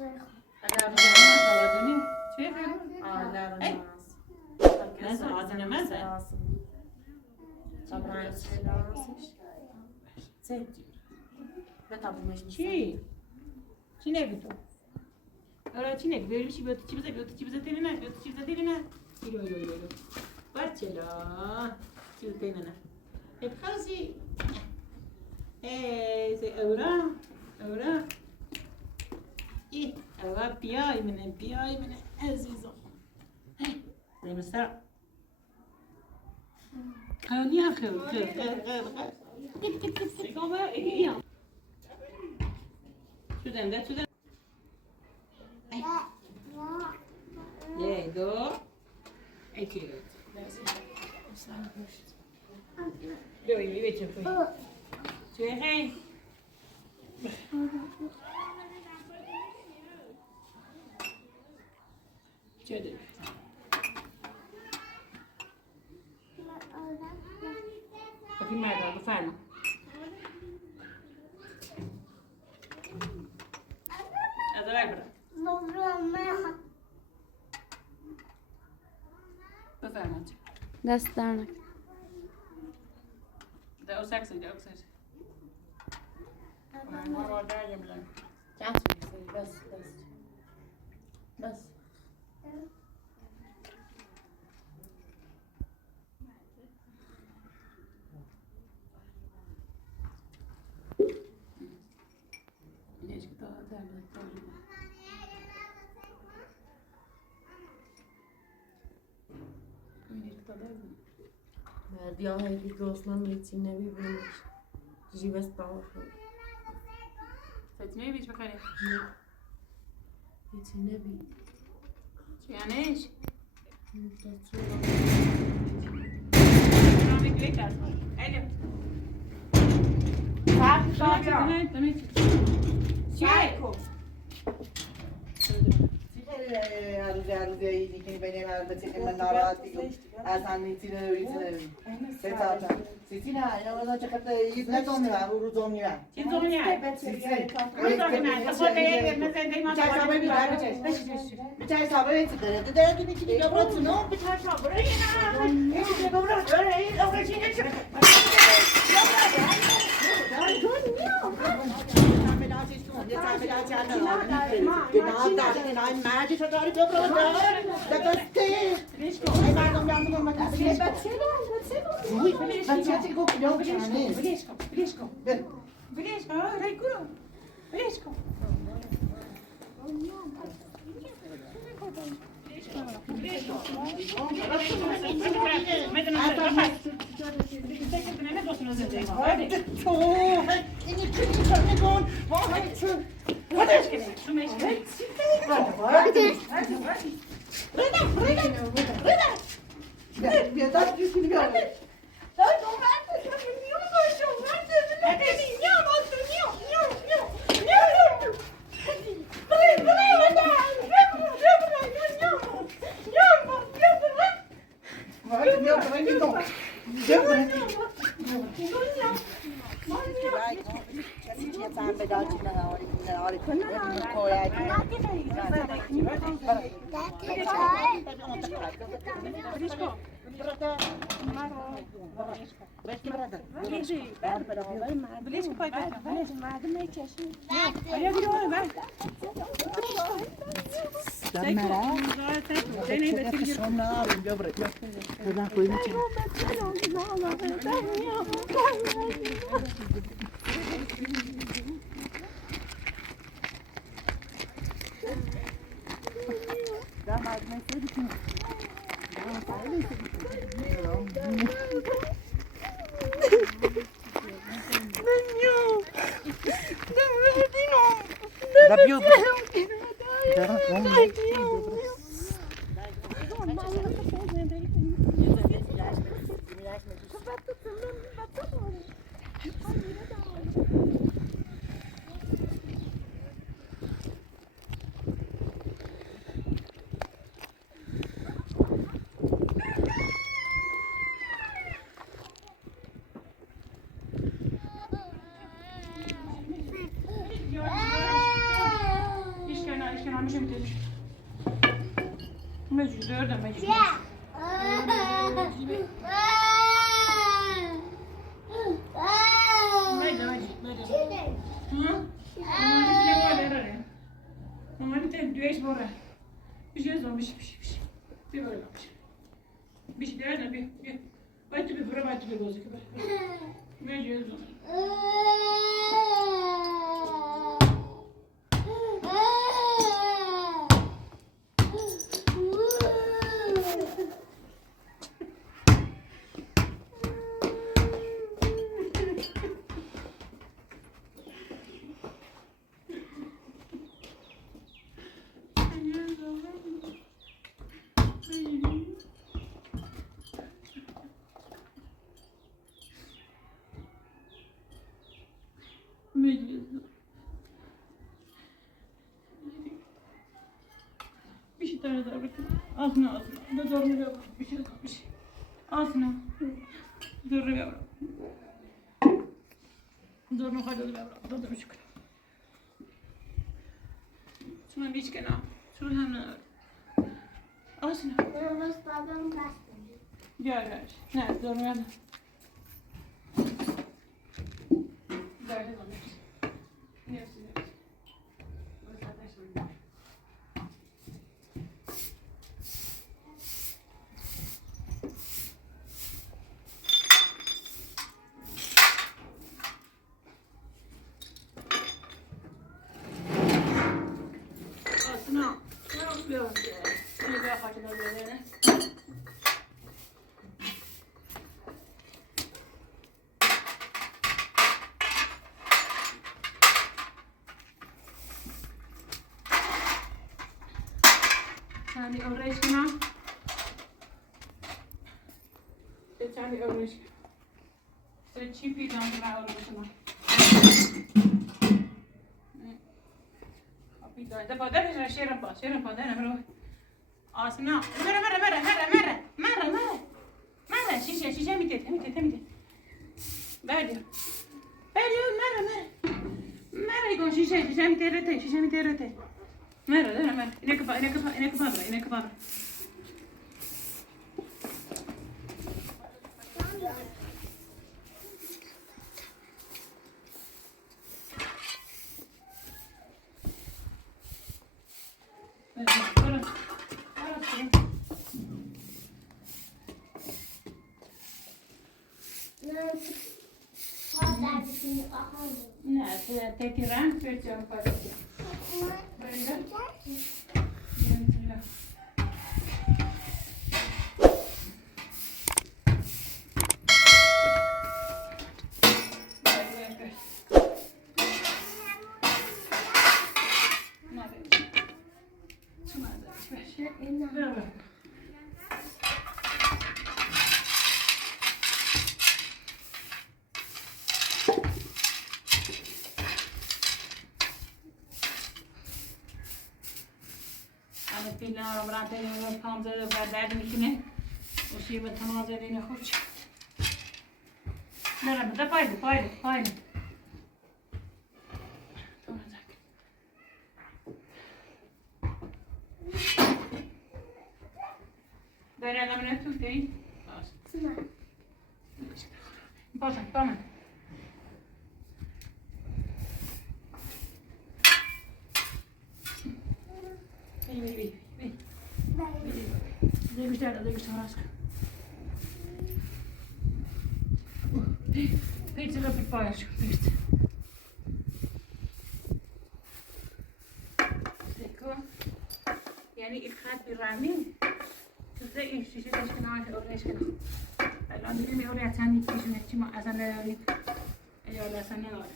چه مزه عادنا مزه طبعا چی؟ چی نگی تو؟ آره چی نگی؟ بیاری چی بیاد؟ چی بزه تیلی نه؟ چی بزه تیلی نه؟ ایرو بچلا چی بزه تیلی نه؟ ابخازی زي أورا إيه أورا بياي من عزيزة زي مسرع خلوني أخذ شو ده دو أكيد بيوي بيتشوفي شو هاي شو في مرة بفعله هذا العبرة بفعله دست درنک ده أوساكسي بس ليش كده تعمل مردی ها هیچی گوسمن بیتی نبی بینش جیبس باور فتنه بیش بخیره بیتی نبی چی یعنیش؟ عروضی ایدی که بین البته که من ناراحتی اصلا نیتی سیتی نه اینا واسه چقدر اید نتونی من رو زومی من چی زومی من؟ سیتی رو زومی من خود دیگه مثلا دیگه ما چای سابه بیار چای سابه بیتی داره تو داره که میتونی ببرد تو نو چای سابه اینا ببرد چی نشه Tamam bir şey bitirmiş. Mecbur dördüm mecbur. Mama bir tane düğeş bora. Bir şey zor bir şey. Bir böyle olmuş. Bir şey der ne bir. Başka bir bura başka bir gözüküyor. Mecbur zor. Bir şey tane daha bırakın. Ağzına. Da doğru yavrum. Bir şey. Ağzına. Doğru yavrum. Doğru hadi yavrum. Doğru çık. Şuna bir içken al. Şunu hemen al. Ağzına. Gel. Ne? Doğru yavrum. Gel. Ne yapsın? Aslında ne yapıyorsun? Bir daha kaçına böyle. Sen bir öğreşkine. Sen bir öğreşkine. Sen çipi dondurma öğreşkine. ده بدل شيرمبا ده انا بروح اسمع مرة شيشة ميتة بعد مرة يكون شيشة ميتة رتة مرة إنك بابا نه تکران فرچم پاره بریم فیلم رو برات اینو پامزده بعد میکنه و شیء به تمازه اینو خوش نه بده پایین داری آدم نه تو دی باشه tamam Vedi. Devi stare rasca. Pizza da pipaia, pizza. Ecco. Yani الخات بالرامين تبدأي الشيشة تشكي نوعك أوريش كده. الآن دي أوري أتاني كيش نحكي مع أزمة أوري. أيوة لا سنة أوري.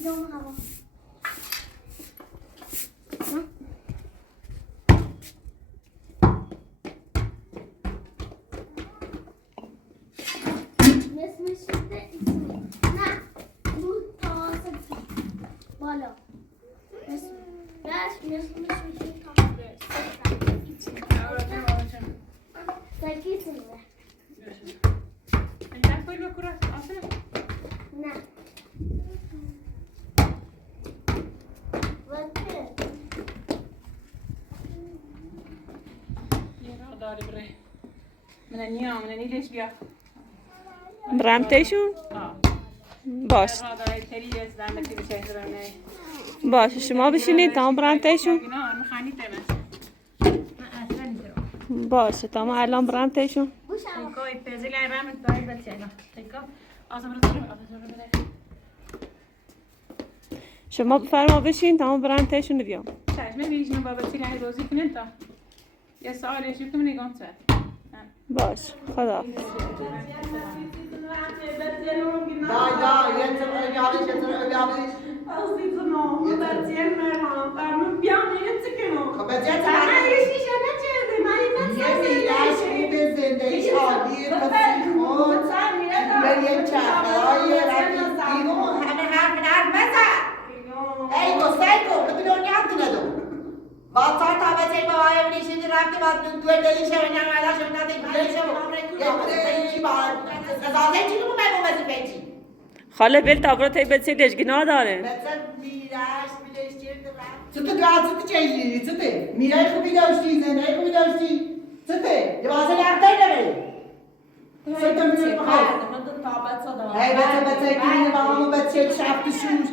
بیدام هوا نصف شده نه رو تاسه بالا نصف شده تاکیسونه اینجا کوی بکره آسه نه وقتی یه راه داری بره من نیلش بیا برمتشون باش راه داری تری از زحمتی به شهر رانه باش شما بشینید تا برمتشون نه مخانی تمام باشه تا ما الان برمتشون بوشم کوی پزیل رامت داری بچه‌نا تیکا آسم رو بره شما بفرما بشین تا ما برمتشون بیام چشمه بیشتر بابا تیری روزی کنن تا یه سوالی شو کنی نگام سر باش خدا Da, jetzt habe ich قصدي تنو باتين مرام فمن بيعمل يتسكنوا خب بجد انا ايش انا جاي ما یه میلش به زندگی عالی خود و یه چهرهای رفیقی و همه حرف بزن ای گستای کو که دنیا هم تونه دو باطار تا بچه با آیا بلیشید رفتی با دو دلیشه و نمالا شد ندهی بلیشه و یه بلیشی با ازازه چی رو بگو بزی پیچی خاله بل تا برو تی بسیدش گناه داره مثلا میرش بلیشید رفت چطور دعا چیزی چطور میرای خوبی داشتی زندگی خوبی داشتی چطور یه واسه نقدر نبری چطور میشه بخواه هی بچه کنی با همون بچه شفت شوش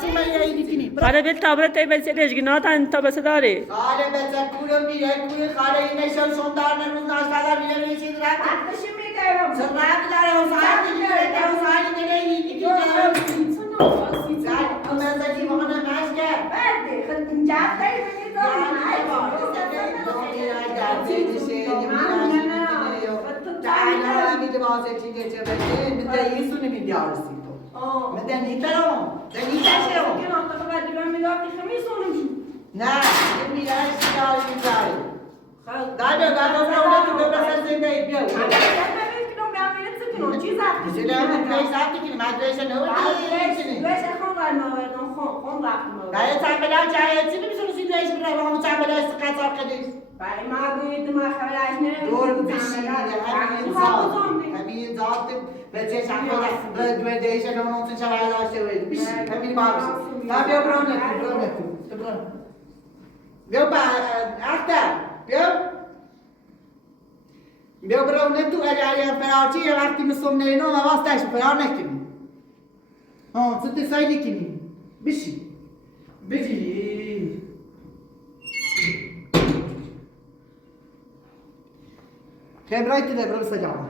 چه من یه دیکنی خاله بل تا برو تی بسیدش گناه تا بسه داره خاله بچه کورو میره کوی خاله این نشون شمدار نروز ناشتالا میره میره چیز رفت چه رفت داره و ساعت دیگه که و ساعت دیگه این دیگه زن بچه کی مخانه مشکه دور بشینه همین ذات بچه شنبه دو دیشه که من اون شب داشته بود بشین همین باش تا بیا برام نکن بیا با اختر بیا برام نتو اگر فرارچی یه وقتی مسلم نینو نواستش فرار نکنی ست سایدی کنی بشی خبرای كده برو سجاوه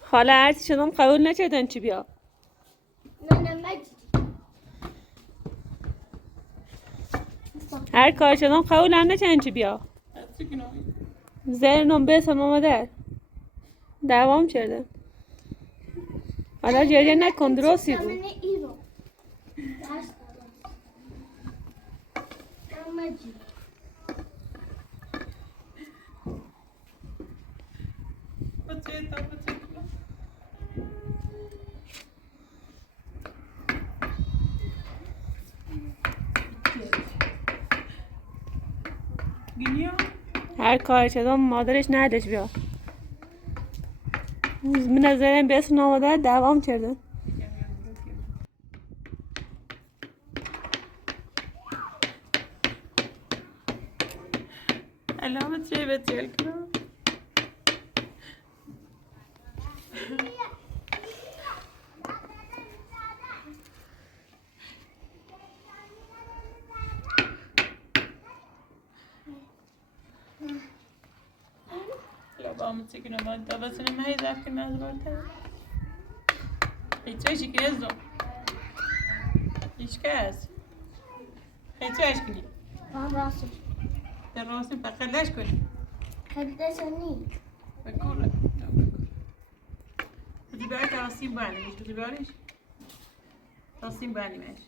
خاله هرچی شدم قبول نکردن چی بیا هر کار شدم قبول هم نکردن چی بیا زرنم بسم آمده دوام کرده حالا جریه نکن درستی بود هر کار شدم مادرش ندش بیا به نظرم بسم آمده دوام کرده علامت چه بتیل کنم لابا متسكنة بعد بس أنا ما هي ذاك الناس بعدها يتوشي كنزو هیچ کس خیلی چش کنی من راستش در راستیم فقط کنی خیلی دشنی بکن بودی برای ترسیم بندیمش بودی برایش ترسیم بندیمش